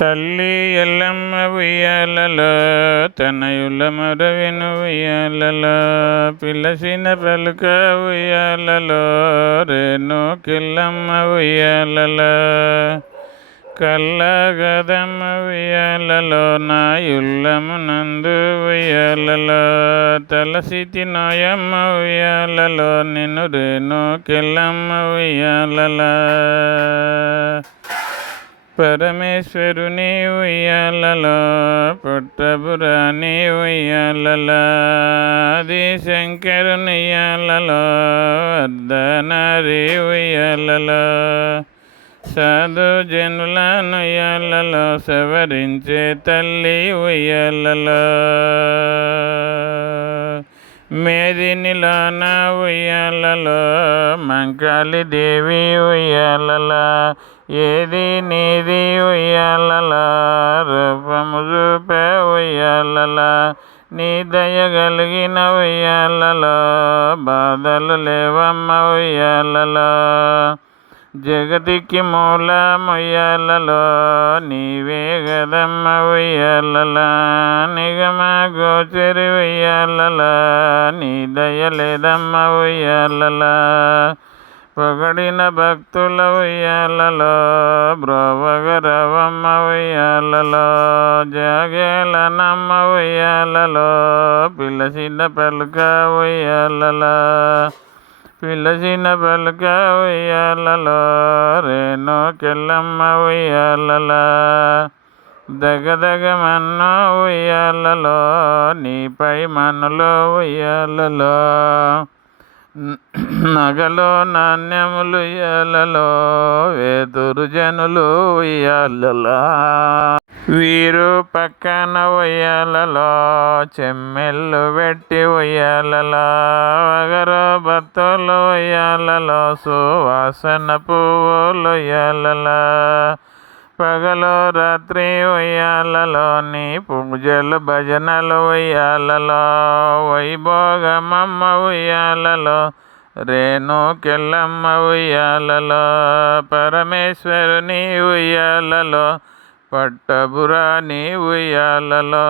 తల్లి ఎల్లమ్మ ఉయ్యాలలో తనయుల మరవిను ఉయ్యాలలో పిలసిన పలుక ఉయ్యాలలో రేణు కిల్లమ్మ ఉయ్యాలలో కల్లగదమ్మ ఉయ్యాలలో నా యుల్లము నందు ఉయ్యాలలో తలసితి నోయమ్మ ఉయ్యాలలో నిన్ను రేణు కిల్లమ్మ ఉయ్యాలలో పరమేశ్వరుని ఉయ్యాలలో పుట్టబురాని ఉయ్యాలలో ఆది శంకరుని ఉయ్యాలలో అర్ధనారి ఉయ్యాలలో సాధు జనులను ఉయ్యాలలో సవరించే తల్లి ఉయ్యాలలో మేదినిలోన ఉయ్యాలలో మంకాళి దేవి ఉయ్యాలలో ఏది నీది ఉయ్యాలలో రూపము చూపే ఉయ్యాలలో నీ దయ కలిగిన ఉయ్యాలలో బాధలు లేవమ్మ ఉయ్యాలలో జగతికి మూలం ఉయ్యాలలో నీవే గదమ్మ ఉయ్యాలలో నిగమ గోచరి ఉయ్యాలలో నీ దయ లేదమ్మ ఉయ్యాలలో పొగడిన భక్తుల ఉయ్యాలలో బ్రోవగరవమ్మ ఉయ్యాలలో జాగేలనమ్మ ఉయ్యాలలో పిలసిన పలుక ఉయ్యాలలో పిలసిన పలుక ఉయ్యాలలో రేణు కెల్లమ్మ ఉయ్యాలలో దగదగమన్న ఉయ్యాలలో నీపై మనులో ఉయ్యాలలో నగలో నాణ్యములు ఉయ్యాలలో వేదురు జనులు ఉయ్యాలలో వీరు పక్కన ఉయ్యాలలో చెమ్మెళ్ళు పెట్టి ఉయ్యాలలో వగరు బత్తులు ఉయ్యాలలో సువాసన పువ్వులు ఉయ్యాలలో పగలు రాత్రి ఉయ్యాలలో నీ పూజలు భజనలు ఉయ్యాలలో వైభోగమమ్మ ఉయ్యాలలో రేణు కెల్లమ్మ ఉయ్యాలలో పరమేశ్వరుని ఉయ్యాలలో పట్టబురాని ఉయ్యాలలో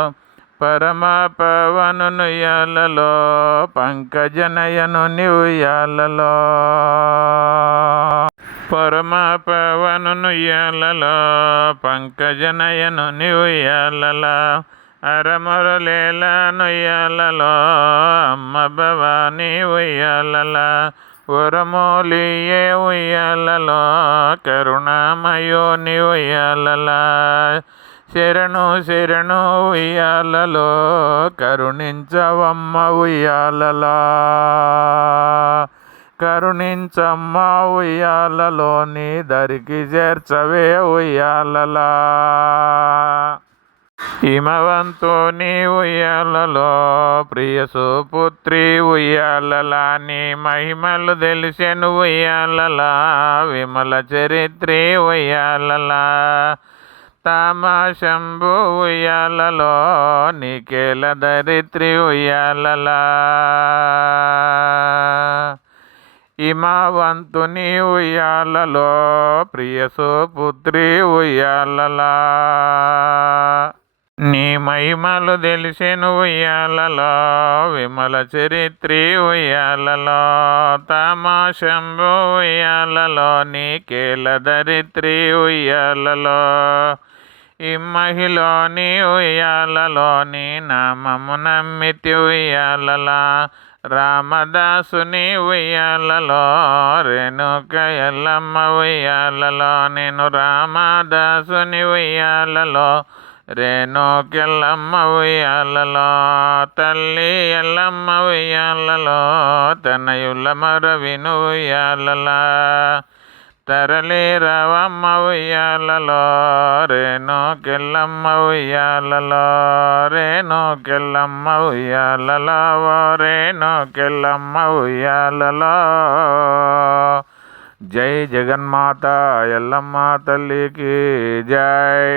పరమ పవనుని ఉయ్యాలలో పంకజనయనుని ఉయ్యాలలో పరమ పవనుని ఉయ్యాలలో పంకజనయనుని ఉయ్యాలలో అరమరలేలను ఉయ్యాలలో అమ్మ భవాని ఉయ్యాలలో వరమూలియే ఉయ్యాలలో కరుణామయోని ఉయ్యాలలో శరణు శరణు ఉయ్యాలలో కరుణించవమ్మ ఉయ్యాలలో కరుణించమ్మ ఉయ్యాలలో నీ దరికి చేర్చవే ఉయ్యాలలో హిమవంతుని ఉయ్యాలలో ప్రియ సుపుత్రి ఉయ్యాలలో నీ మహిమలు తెలిసెను ఉయ్యాలలో విమల చరిత్రి ఉయ్యాలలో తామశంభు ఉయ్యాలలో నీకేల దరిత్రి ఉయ్యాలలో హిమవంతుని ఉయ్యాలలో ప్రియ సుపుత్రి ఉయ్యాలలో నీ మహిమలు తెలిసెను ఉయ్యాలలో విమల చరిత్రి ఉయ్యాలలో తామశంభు ఉయ్యాలలో నీకేల దరిత్రి ఉయ్యాలలో ఇమ్మహిలోని ఉయ్యాలలో నీ నామము నమ్మితి ఉయ్యాలలో రామదాసుని ఉయ్యాలలో రేణుక ఎల్లమ్మ ఉయ్యాలలో నేను రామదాసుని ఉయ్యాలలో రేణుకెల్లమ్మ ఉయ్యాలలో తల్లి ఎల్లమ్మ ఉయ్యాలలో తనయుల మరవిను ఉయ్యాలలో తరలి రవమ్మ ఉయ్యాలలో రేణుకెల్లమ్మ ఉయ్యాలలో రేణుకెల్లమ్మ ఉయ్యాలలో రేణుకెల్లమ్మ ఉయ్యాలలో జై జగన్మాత ఎల్లమ్మ తల్లికి జై.